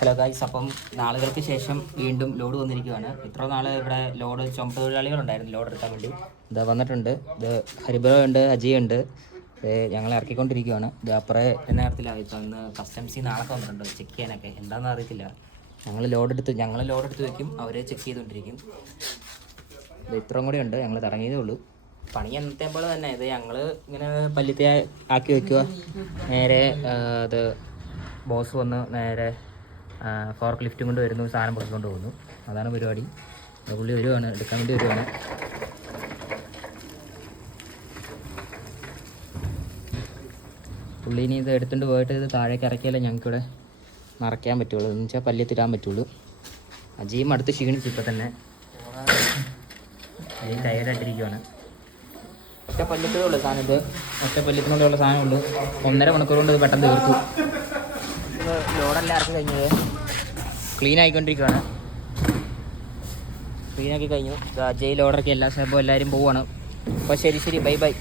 Hello guys, അപ്പം നാളുകൾക്ക് ശേഷം വീണ്ടും ലോഡ് വന്നിരിക്കുകയാണ്. ഇത്ര നാൾ ഇവിടെ ലോഡ് ചുമട്ട് തൊഴിലാളികളുണ്ടായിരുന്നു ലോഡ് എടുക്കാൻ വേണ്ടി. ഇത് വന്നിട്ടുണ്ട്. ഇത് ഹരിബ്രോ ഉണ്ട്, അജിയുണ്ട്. ഞങ്ങൾ ഇറക്കിക്കൊണ്ടിരിക്കുകയാണ്. ഇത് അപ്പുറേ നേരത്തിലായി. ഇന്ന് കസ്റ്റംസി നാളെ വന്നിട്ടുണ്ട് ചെക്ക് ചെയ്യാനൊക്കെ. എന്താണെന്ന് അറിയത്തില്ല. ഞങ്ങൾ ലോഡ് എടുത്ത് വയ്ക്കും, അവരെ ചെക്ക് ചെയ്തുകൊണ്ടിരിക്കും. ഇത് ഇത്രയും കൂടെ ഉണ്ട്. ഞങ്ങൾ തുടങ്ങിയതേ ഉള്ളൂ. പണി എന്നത്തെ പോലെ തന്നെ. ഇത് ഞങ്ങൾ ഇങ്ങനെ പല്ലിത്തെ ആക്കി വയ്ക്കുക. നേരെ അത് ബോസ് വന്ന് നേരെ ഫോർക്ക് ലിഫ്റ്റും കൊണ്ട് വരുന്നു, സാധനം പൊക്കിക്കൊണ്ട് പോകുന്നു. അതാണ് പരിപാടി. പുള്ളി വരുവാണ്, എടുക്കാൻ വേണ്ടി വരുവാണ്. പുള്ളി ഇനി ഇത് എടുത്തുകൊണ്ട് പോയിട്ട് ഇത് താഴേക്ക് ഇറക്കിയാലേ ഞങ്ങൾക്കിവിടെ നിറയ്ക്കാൻ പറ്റുള്ളൂ, എന്ന് വെച്ചാൽ പല്ലിത്തിടാൻ പറ്റുള്ളൂ. അജിയും അടുത്ത് ക്ഷീണിച്ചു. ഇപ്പം തന്നെ അജിയും ടയർഡായിട്ടിരിക്കുവാണ്. ഒറ്റ പല്ലിത്തിനുള്ള സാധനം ഇത്, ഒറ്റ പല്ലിത്തിനുള്ള സാധനമുള്ളൂ. 1.5 മണിക്കൂർ കൊണ്ട് ഇത് പെട്ടെന്ന് തീർത്തു. ലോഡെല്ലാം ഇറക്കി കഴിഞ്ഞത് ക്ലീൻ ആയിക്കൊണ്ടിരിക്കുകയാണ്. ക്ലീനാക്കി കഴിഞ്ഞു. അജയ് ലോഡറൊക്കെ എല്ലാ സ്ഥലവും എല്ലാവരും പോവുകയാണ്. അപ്പോൾ ശരി, ബൈ ബൈ.